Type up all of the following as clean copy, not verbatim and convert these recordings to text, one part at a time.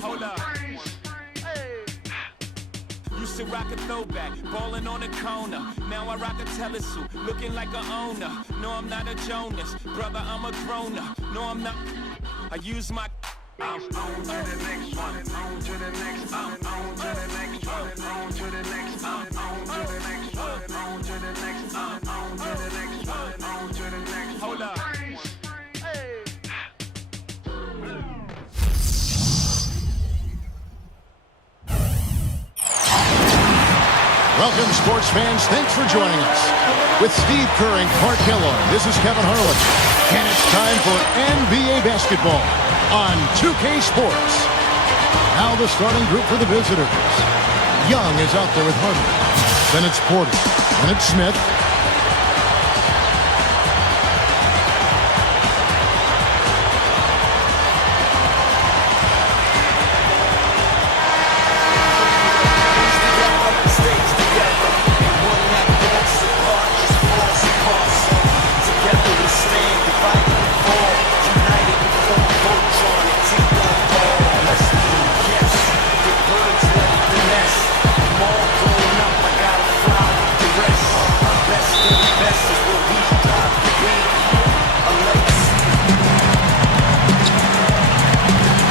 Hold up. Used to rock a throwback, ballin' on a corner. Now I rock a telesuit, looking like a owner. No, I'm not a Jonas, brother, I'm a grown-up. No, I'm not. I use my. I'm on to the next one. On to the next. On to the next one. On to the next. On to the next one. On to the next. On to the next one. On to the next. Hold up. Welcome, sports fans. Thanks for joining us. With Steve Kerr and Clark Kellogg, this is Kevin Harlan. And it's time for NBA basketball on 2K Sports. Now the starting group for the visitors. Young is out there with Harper. Then it's Porter. Then it's Smith.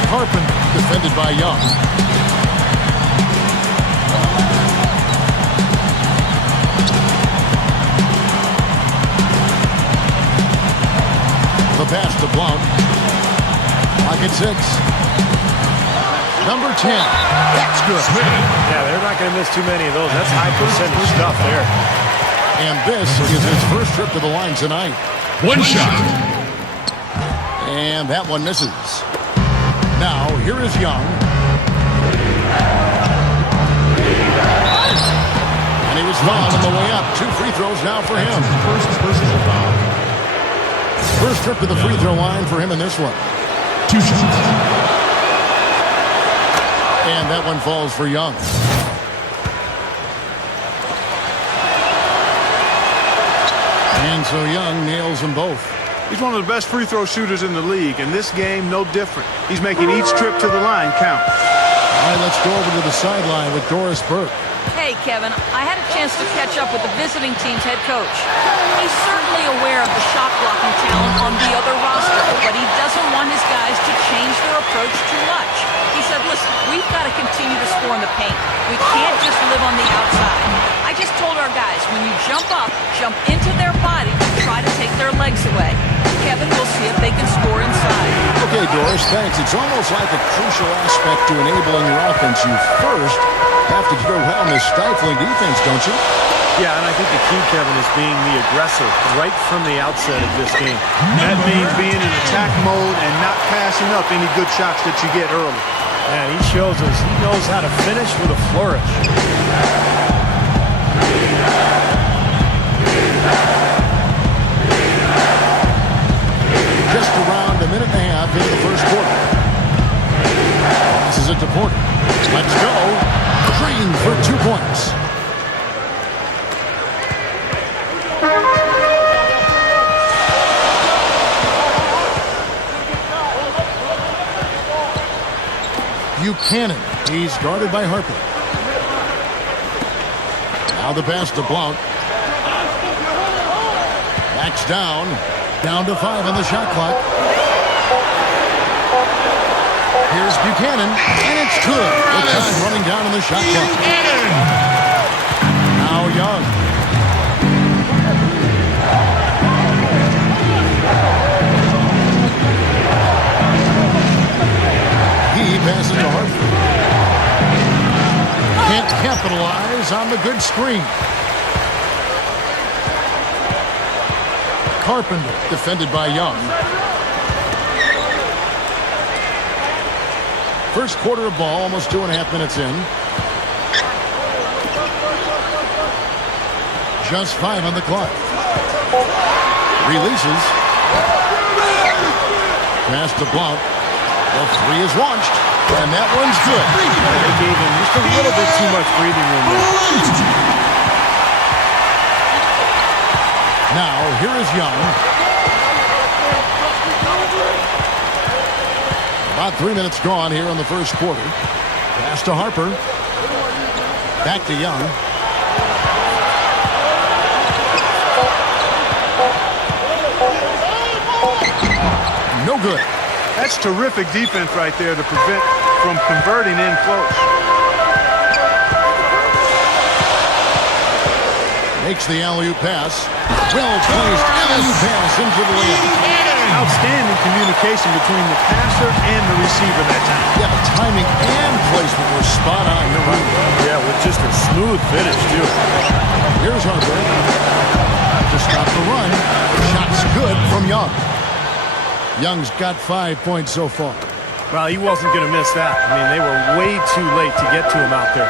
Carpenter, defended by Young. The pass to Blount. Pocket 6. Number 10. That's good. Yeah, they're not going to miss too many of those. That's high percentage stuff there. And this is his first trip to the line tonight. One shot. And that one misses. Now, here is Young. And he was fouled on the way up. 2 free throws now for him. First trip to the free throw line for him in this one. 2 shots. And that one falls for Young. And so Young nails them both. He's one of the best free throw shooters in the league, and this game, no different. He's making each trip to the line count. All right, let's go over to the sideline with Doris Burke. Hey, Kevin, I had a chance to catch up with the visiting team's head coach. He's certainly aware of the shot-blocking talent on the other roster, but he doesn't want his guys to change their approach too much. He said, listen, we've got to continue to score in the paint. We can't just live on the outside. I just told our guys, when you jump up, jump into their body to try to take their legs away. Kevin, we'll see if they can score inside. Okay, Doris, thanks. It's almost like a crucial aspect to enabling your offense. You first have to get around this stifling defense, don't you? Yeah, and I think the key, Kevin, is being the aggressor right from the outset of this game. That means being in attack mode and not passing up any good shots that you get early. Man, he shows us he knows how to finish with a flourish. Just around a minute and a half into the first quarter. This is it to Porter. Let's go. Green for 2 points. Buchanan. He's guarded by Harper. Now the pass to Blount. Backs down. Down to 5 on the shot clock. Here's Buchanan, and it's good. The time running down on the shot clock. Now Young. He passes to Harper. Can't capitalize on the good screen. Carpenter, defended by Young. First quarter of ball, almost 2.5 minutes in. Just 5 on the clock. Releases. Pass to Blount. The 3 is launched, and that one's good. They gave him just a little bit too much breathing room there. Now, here is Young. About 3 minutes gone here in the first quarter. Pass to Harper. Back to Young. No good. That's terrific defense right there to prevent from converting in close. Makes the alley-oop pass. Well-placed alley-oop pass into the lane. Outstanding communication between the passer and the receiver that time. Yeah, the timing and placement were spot on. You're right. Yeah, with just a smooth finish, too. Here's Harper to stop the run. Shot's good from Young. Young's got 5 points so far. Well, he wasn't going to miss that. I mean, they were way too late to get to him out there.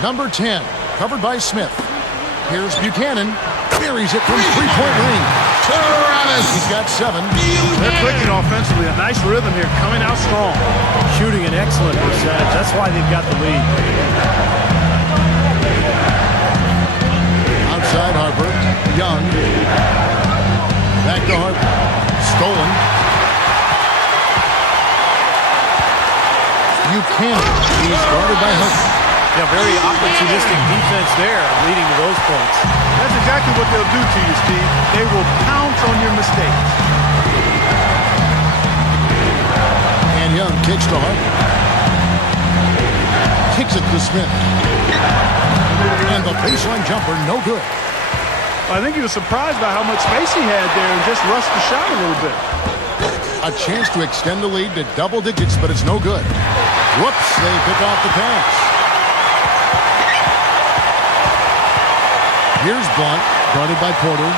Number 10, covered by Smith. Here's Buchanan. Buries it from three-point range. He's got 7. They're clicking offensively. A nice rhythm here, coming out strong. Shooting an excellent percentage. That's why they've got the lead. Outside Harper. Young. Back to Harper. Stolen. Buchanan. He's guarded by Harper. Yeah, very opportunistic defense there, leading to those points. That's exactly what they'll do to you, Steve. They will pounce on your mistakes. And Young kicks to Harper. Kicks it to Smith. And the baseline jumper, no good. I think he was surprised by how much space he had there and just rushed the shot a little bit. A chance to extend the lead to double digits, but it's no good. Whoops, they pick off the pass. Here's Blount, guarded by Porter.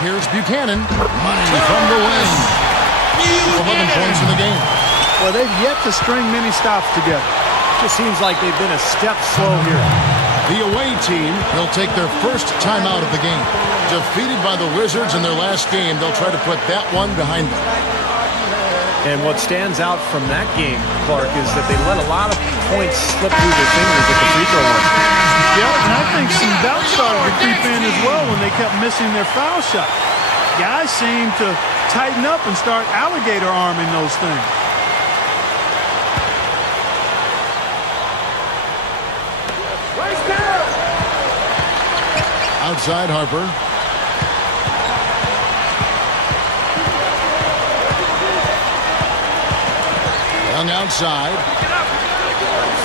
Here's Buchanan. Money from the wing. 11 points in the game. Well, they've yet to string many stops together. Just seems like they've been a step slow here. The away team will take their first timeout of the game. Defeated by the Wizards in their last game, they'll try to put that one behind them. And what stands out from that game, Clark, is that they let a lot of points slip through their fingers at the free throw line. Yeah, and I think some doubt started to creep in as well when they kept missing their foul shot. Guys seem to tighten up and start alligator arming those things. Outside Harper. Young outside.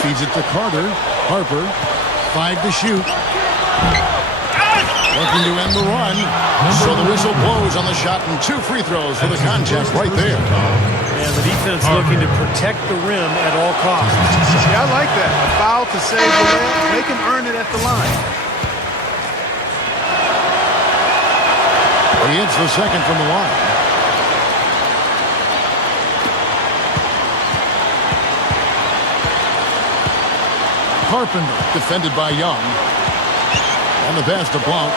Feeds it to Carter. Harper. 5 to shoot. Looking to end the run. So the whistle blows on the shot and 2 free throws for the contest right there. And the defense looking to protect the rim at all costs. Yeah, I like that. A foul to save the rim. They can earn it at the line. He hits the second from the line. Carpenter defended by Young. On the pass to Blount.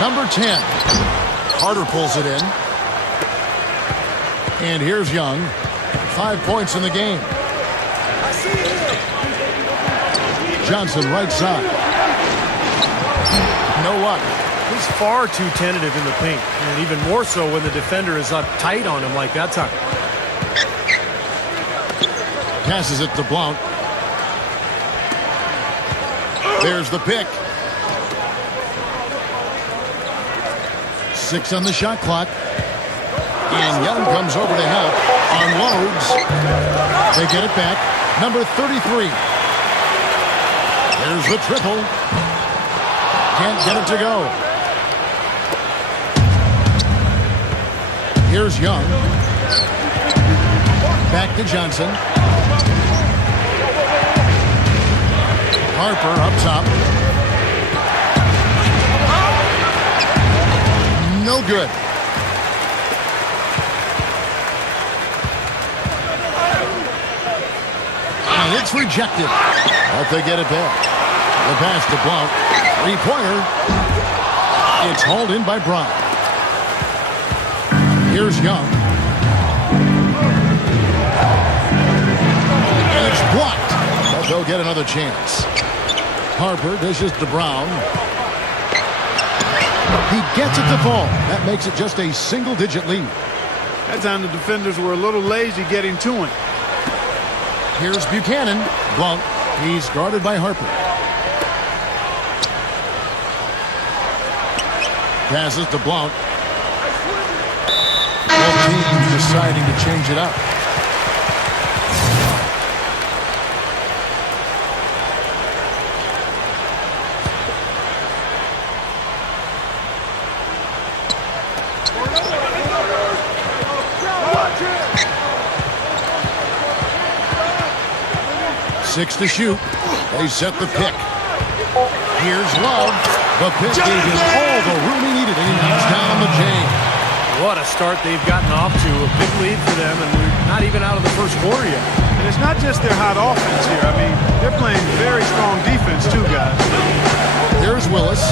Number 10. Carter pulls it in. And here's Young. 5 points in the game. Johnson right side. No luck. He's far too tentative in the paint, and even more so when the defender is up tight on him like that time. Passes it to Blount. There's the pick. 6 on the shot clock. And Young comes over to help. Unloads. They get it back. Number 33. There's the triple. Can't get it to go. Here's Young. Back to Johnson. Harper up top. No good. And it's rejected. But they get it back. The pass to Blount. 3-pointer. It's hauled in by Brown. Here's Young. And it's blocked. But they'll get another chance. Harper dishes to Brown. He gets it to fall. That makes it just a single-digit lead. That time the defenders were a little lazy getting to him. Here's Buchanan. Blount. He's guarded by Harper. Passes to Blount. Both teams deciding to change it up. Six to shoot. They set the pick. Here's Love. The pick gave him all the room he needed, and he knocks down the jam. What a start they've gotten off to. A big lead for them, and we're not even out of the first quarter yet. And it's not just their hot offense here. I mean, they're playing very strong defense too, guys. Here's Willis.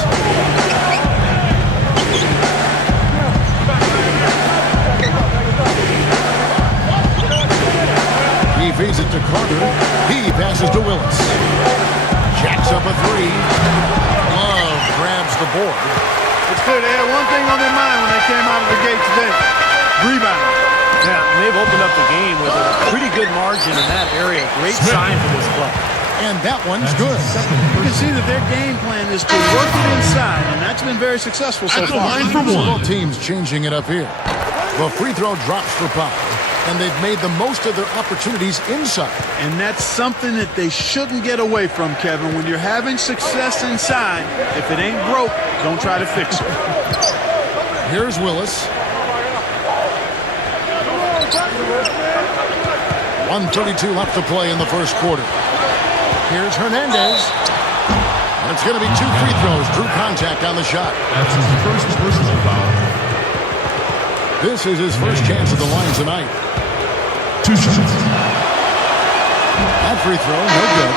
He feeds it to Carter. He passes to Willis. Jacks up a three. Love grabs the board. It's clear they had one thing on their mind when they came out of the gate today. Rebound. Yeah, they've opened up the game with a pretty good margin in that area. Great sign for this club. And that one's good. You can see that their game plan is to work it inside, and that's been very successful so far. Line for one. Both teams changing it up here. The free throw drops for Powell, and they've made the most of their opportunities inside. And that's something that they shouldn't get away from, Kevin. When you're having success inside, if it ain't broke, don't try to fix it. Here's Willis. 1:32 left to play in the first quarter. Here's Hernandez. And it's going to be two free throws. Drew contact on the shot. That's his first personal foul. This is his first chance at the line tonight. 2 shots. That free throw, no good.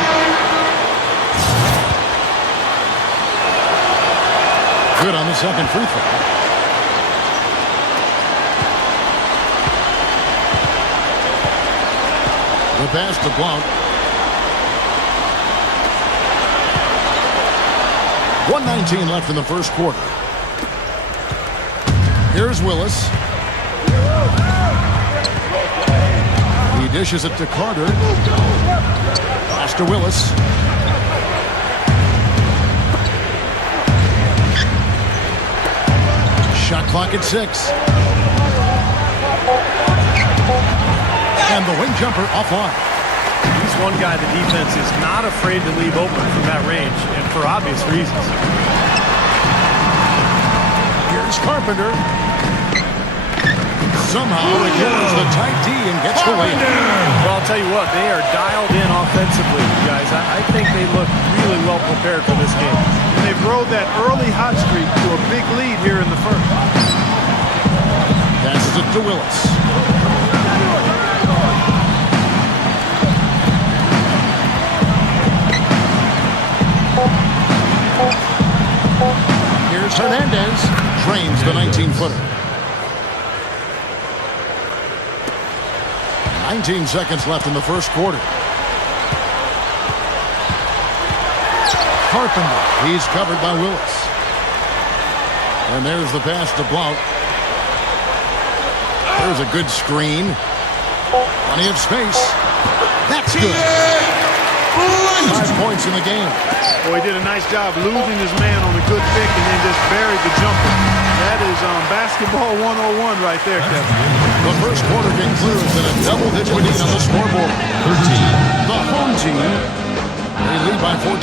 Good on the second free throw. The pass to Blount. 1:19 left in the first quarter. Here's Willis. He dishes it to Carter. Pass to Willis. Shot clock at 6. And the wing jumper offline. He's one guy the defense is not afraid to leave open from that range, and for obvious reasons. Here's Carpenter. Somehow ignores the tight D and gets the way. Well, I'll tell you what, they are dialed in offensively, guys. I think they look really well prepared for this game. And they've rode that early hot streak to a big lead here in the first. Passes it to Willis. Here's Hernandez. Trains the 19-footer. 19 seconds left in the first quarter. Carpenter. He's covered by Willis. And there's the pass to Blount. There's a good screen. Plenty of space. That's good. 5 points in the game. Boy, he did a nice job losing his man on a good pick and then just buried the jumper. That is basketball 101 right there, Kevin. The first quarter concludes in a double-digit lead on the scoreboard. 13. The home team, they lead by 14.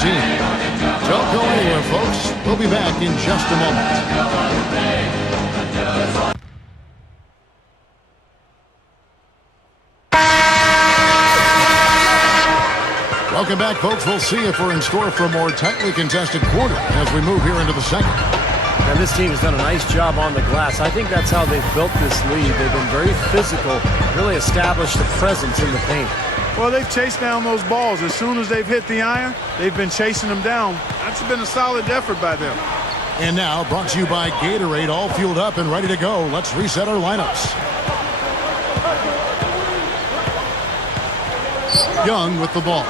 Don't go anywhere, folks. We'll be back in just a moment. Welcome back, folks. We'll see if we're in store for a more tightly contested quarter as we move here into the second. And this team has done a nice job on the glass. I think that's how they've built this lead. They've been very physical, really established a presence in the paint. Well, they've chased down those balls. As soon as they've hit the iron, they've been chasing them down. That's been a solid effort by them. And now, brought to you by Gatorade, all fueled up and ready to go. Let's reset our lineups. Young with the ball.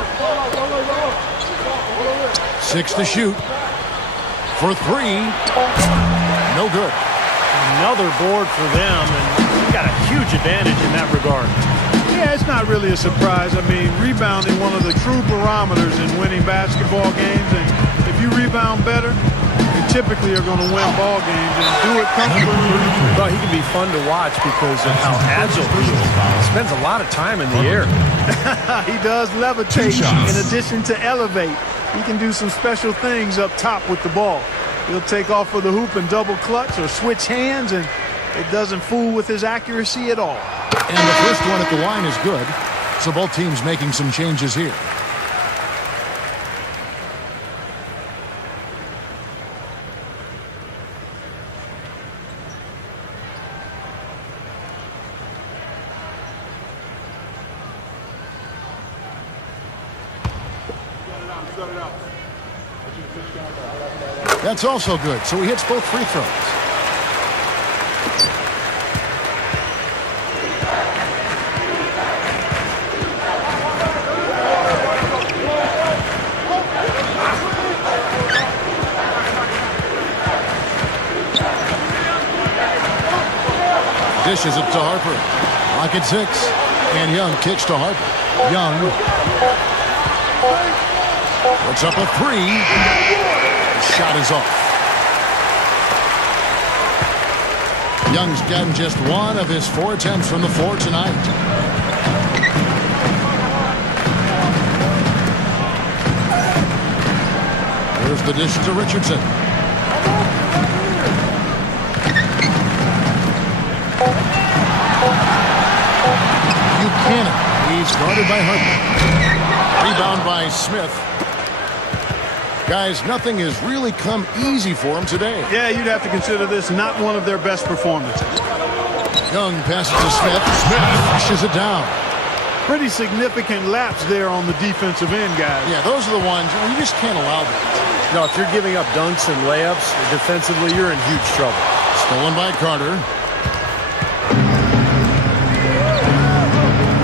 6 to shoot. For 3. No good. Another board for them, and they've got a huge advantage in that regard. Yeah, it's not really a surprise. I mean, rebounding one of the true barometers in winning basketball games. And if you rebound better, you typically are going to win ball games and do it comfortably. Well, he can be fun to watch because of how agile he is. He spends a lot of time in the air. He does levitate in addition to elevate. He can do some special things up top with the ball. He'll take off for the hoop and double clutch or switch hands, and it doesn't fool with his accuracy at all. And the first one at the line is good. So both teams making some changes here. That's also good, so he hits both free throws. Dishes it to Harper. Lock at 6. And Young kicks to Harper. Young puts up a 3. Shot is off. Young's gotten just 1 of his 4 attempts from the floor tonight. Here's the dish to Richardson. Buchanan. He's guarded by Harper. Rebound by Smith. Guys, nothing has really come easy for him today. Yeah, you'd have to consider this not one of their best performances. Young passes to Smith. Smith pushes it down. Pretty significant lapse there on the defensive end, guys. Yeah, those are the ones you just can't allow that. No, if you're giving up dunks and layups defensively, you're in huge trouble. Stolen by Carter.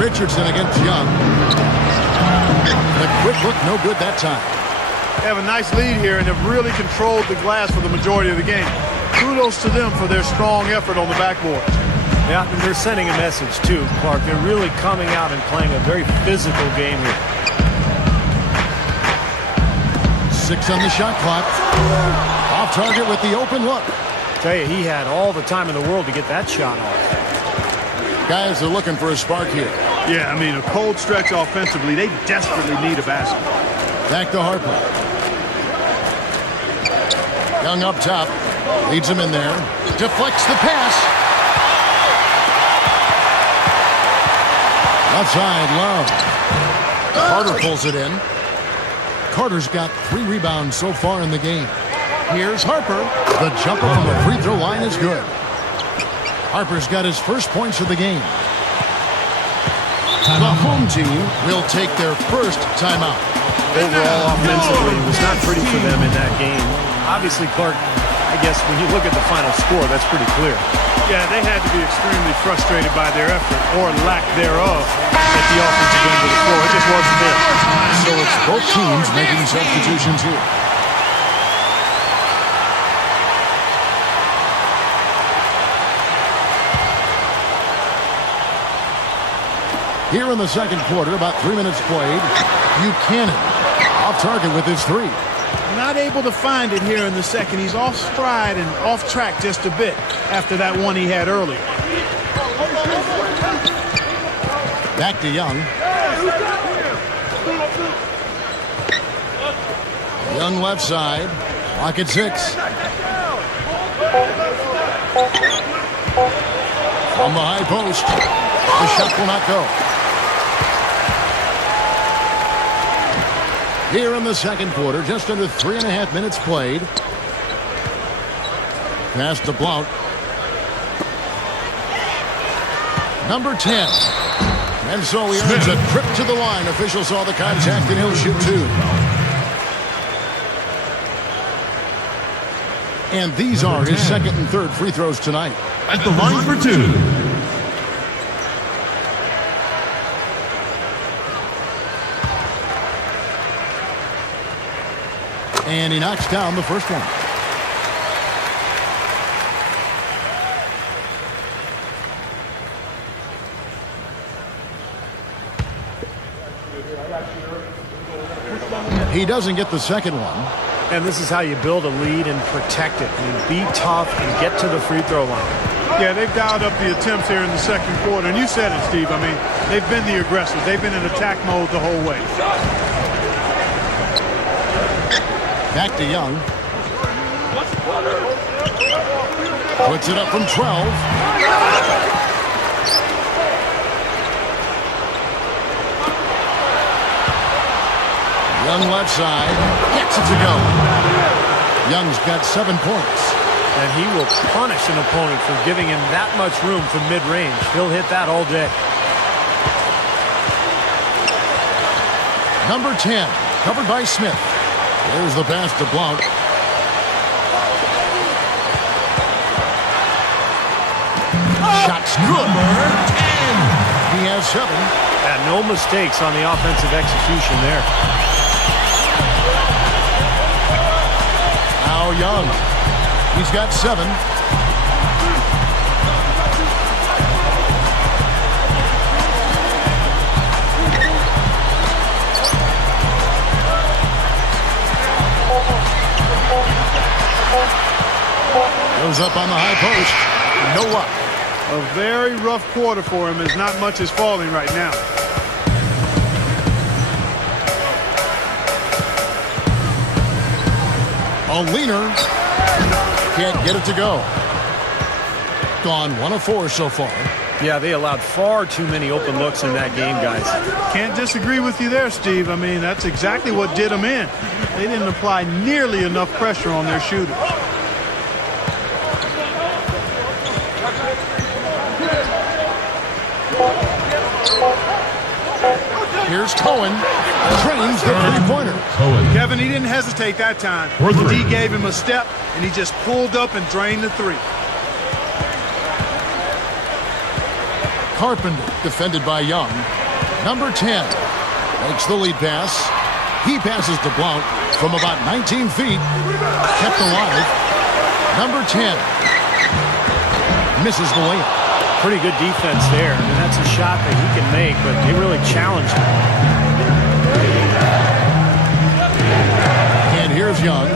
Richardson against Young. The quick look, no good that time. They have a nice lead here and have really controlled the glass for the majority of the game. Kudos to them for their strong effort on the backboard. Yeah, and they're sending a message too, Clark. They're really coming out and playing a very physical game here. 6 on the shot clock. Off target with the open look. Tell you, he had all the time in the world to get that shot off. Guys are looking for a spark here. Yeah, I mean, a cold stretch offensively. They desperately need a basket. Back to Harper. Young up top. Leads him in there. Deflects the pass. Outside, Love. Carter pulls it in. Carter's got 3 rebounds so far in the game. Here's Harper. The jumper from the free throw line is good. Harper's got his first points of the game. The home team will take their first timeout. Overall, offensively, it was not pretty for them in that game. Obviously, Clark, I guess when you look at the final score, that's pretty clear. Yeah, they had to be extremely frustrated by their effort or lack thereof at the offensive end of the floor. It just wasn't there. So it's both teams making substitutions here. Here in the second quarter, about 3 minutes played, Buchanan off target with his 3. Not able to find it here in the second. He's off stride and off track just a bit after that one he had earlier. Back to Young. Young left side. Clock at 6. From the high post. The shot will not go. Here in the second quarter, just under 3.5 minutes played. Pass to Blount. Number 10. And so he earns a trip to the line. Officials saw the contact and he'll shoot 2. And these are his second and third free throws tonight. At the line for two. And he knocks down the first one. He doesn't get the second one. And this is how you build a lead and protect it. You be tough and get to the free throw line. Yeah, they've dialed up the attempts here in the second quarter. And you said it, Steve. I mean, they've been the aggressors. They've been in attack mode the whole way. Back to Young. Puts it up from 12. Young left side, gets it to go. Young's got 7 points. And he will punish an opponent for giving him that much room from mid-range. He'll hit that all day. Number 10, covered by Smith. There's the pass to Blount. Shot's good. He has 7. And no mistakes on the offensive execution there. Now Young. He's got 7. Goes up on the high post. No luck. A very rough quarter for him as not much is falling right now. A leaner. Can't get it to go. Gone 1 of 4 so far. Yeah, they allowed far too many open looks in that game, guys. Can't disagree with you there, Steve. I mean, that's exactly what did them in. They didn't apply nearly enough pressure on their shooters. Here's Cohen. Trains the three-pointer. Kevin, he didn't hesitate that time. D gave him a step, and he just pulled up and drained the three. Carpenter, defended by Young. Number 10 makes the lead pass. He passes to Blount from about 19 feet. Kept alive. Number 10 misses the layup. Pretty good defense there. I mean, that's a shot that he can make, but they really challenged him. And here's Young.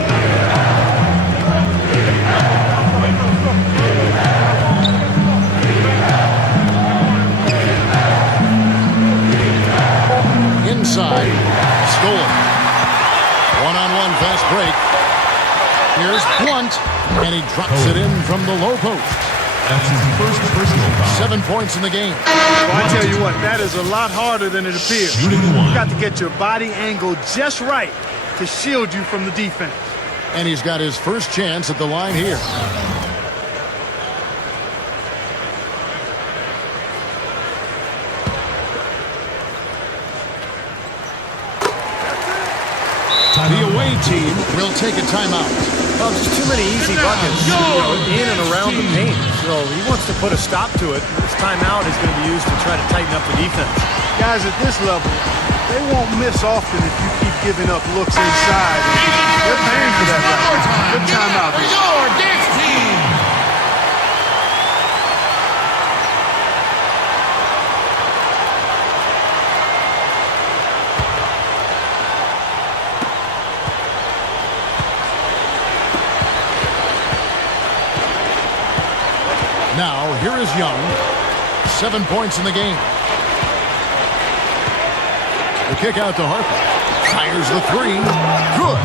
Inside. Stolen. One-on-one fast break. Here's Blount. And he drops it in from the low post. That's his first personal foul. 7 points in the game. Well, I tell you what, that is a lot harder than it appears. Shooting You've one. got to get your body angled just right to shield you from the defense. And he's got his first chance at the line here. The away team will take a timeout. Well, just too many easy buckets, in and around the paint. So he wants to put a stop to it. This timeout is going to be used to try to tighten up the defense. Guys, at this level, they won't miss often if you keep giving up looks inside. They're paying for that. Good timeout here. Your dance team. Now, here is Young. 7 points in the game. The kick out to Harper. Fires the three. Good.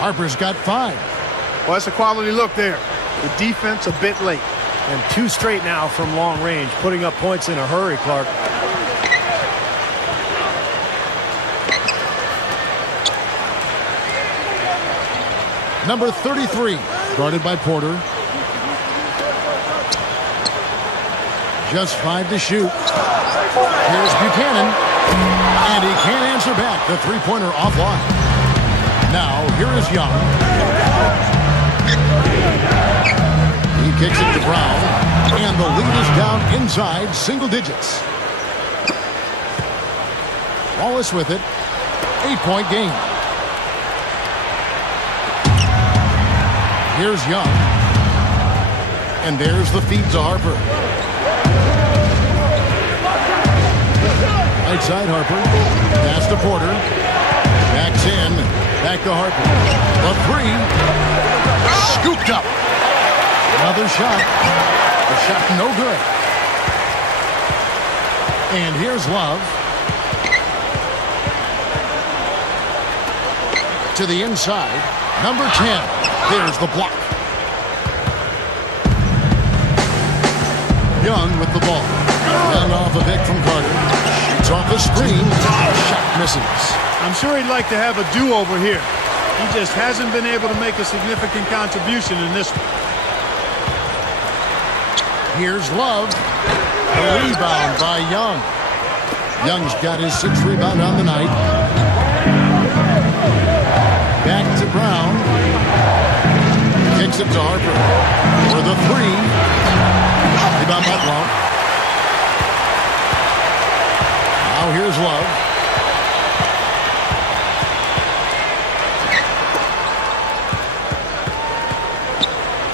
Harper's got 5. Well, that's a quality look there. The defense a bit late. And 2 straight now from long range, putting up points in a hurry, Clark. Number 33, guarded by Porter. Just 5 to shoot. Here's Buchanan. And he can't answer back. The three-pointer offline. Now, here is Young. Brown, and the lead is down inside single digits. Wallace with it. 8-point game. Here's Young. And there's the feed to Harper. Right side Harper. Pass to Porter. Backs in. Back to Harper. The three. Scooped up. Another shot. The shot no good. And here's Love. To the inside. Number 10. There's the block. Young with the ball. Young off a pick from Carter. Shoots off the screen. Shot misses. I'm sure he'd like to have a do-over here. He just hasn't been able to make a significant contribution in this one. Here's Love. A rebound by Young. Young's got his 6th rebound on the night. Back to Brown. Kicks it to Harper. For the three. Rebound by Blount. Now here's Love.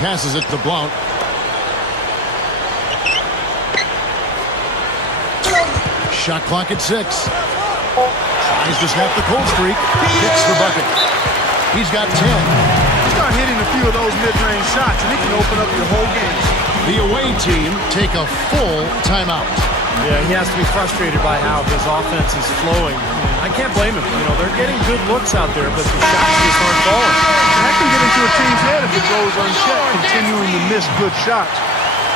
Passes it to Blount. Shot clock at 6. Tries to snap the cold streak. Hits the bucket. He's got 10. Start hitting a few of those mid-range shots, and it can open up your whole game. The away team take a full timeout. Yeah, he has to be frustrated by how his offense is flowing. I can't blame him. You know, they're getting good looks out there, but the shots just aren't falling. And that can get into a team's head if it goes unchecked, continuing to miss good shots.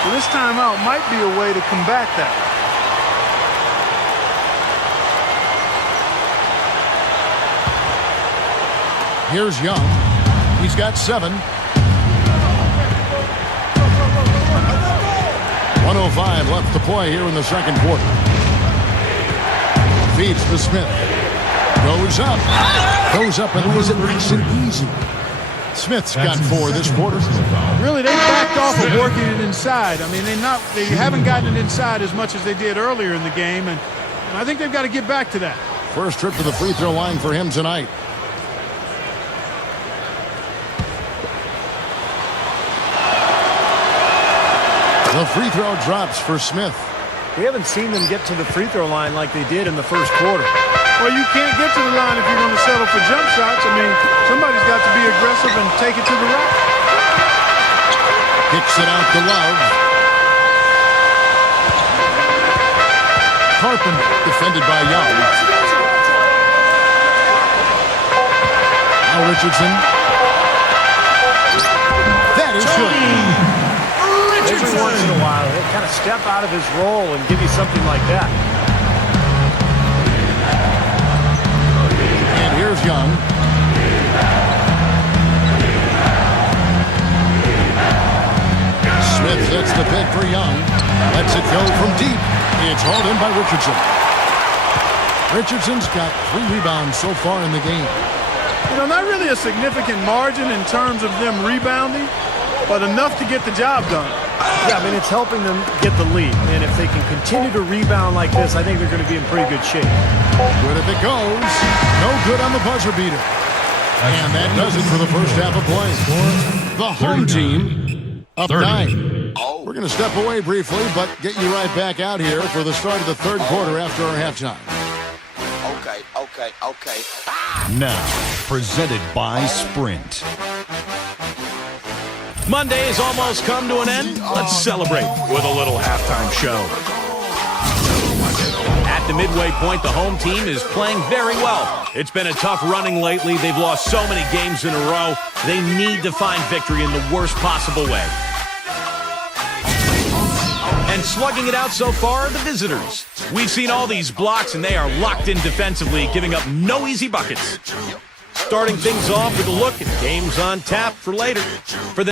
So this timeout might be a way to combat that. Here's Young. He's got 7. 1:05 left to play here in the second quarter. Feeds to Smith. Goes up. Goes up and lays it nice and easy. Smith's got 4 this quarter. Really, they backed off of working it inside. I mean, they haven't gotten it inside as much as they did earlier in the game, and I think they've got to get back to that. First trip to the free throw line for him tonight. The free throw drops for Smith. We haven't seen them get to the free throw line like they did in the first quarter. Well, you can't get to the line if you're going to settle for jump shots. I mean, somebody's got to be aggressive and take it to the rack. Kicks it out to Love. Carpenter defended by Young. Now Richardson. That is good. Every once in a while, he'll kind of step out of his role and give you something like that. And here's Young. Smith sets the pick for Young. Lets it go from deep. It's hauled in by Richardson. Richardson's got 3 rebounds so far in the game. You know, not really a significant margin in terms of them rebounding, but enough to get the job done. Yeah, I mean, it's helping them get the lead. And if they can continue to rebound like this, I think they're going to be in pretty good shape. Good if it goes. No good on the buzzer beater. And that does it for the first half of play. The home team up 9. We're going to step away briefly, but get you right back out here for the start of the third quarter after our halftime. Okay. Now, presented by Sprint. Monday has almost come to an end. Let's celebrate with a little halftime show. At the midway point, the home team is playing very well. It's been a tough running lately. They've lost so many games in a row. They need to find victory in the worst possible way. And slugging it out so far are the visitors. We've seen all these blocks, and they are locked in defensively, giving up no easy buckets. Starting things off with a look at games on tap for later. For the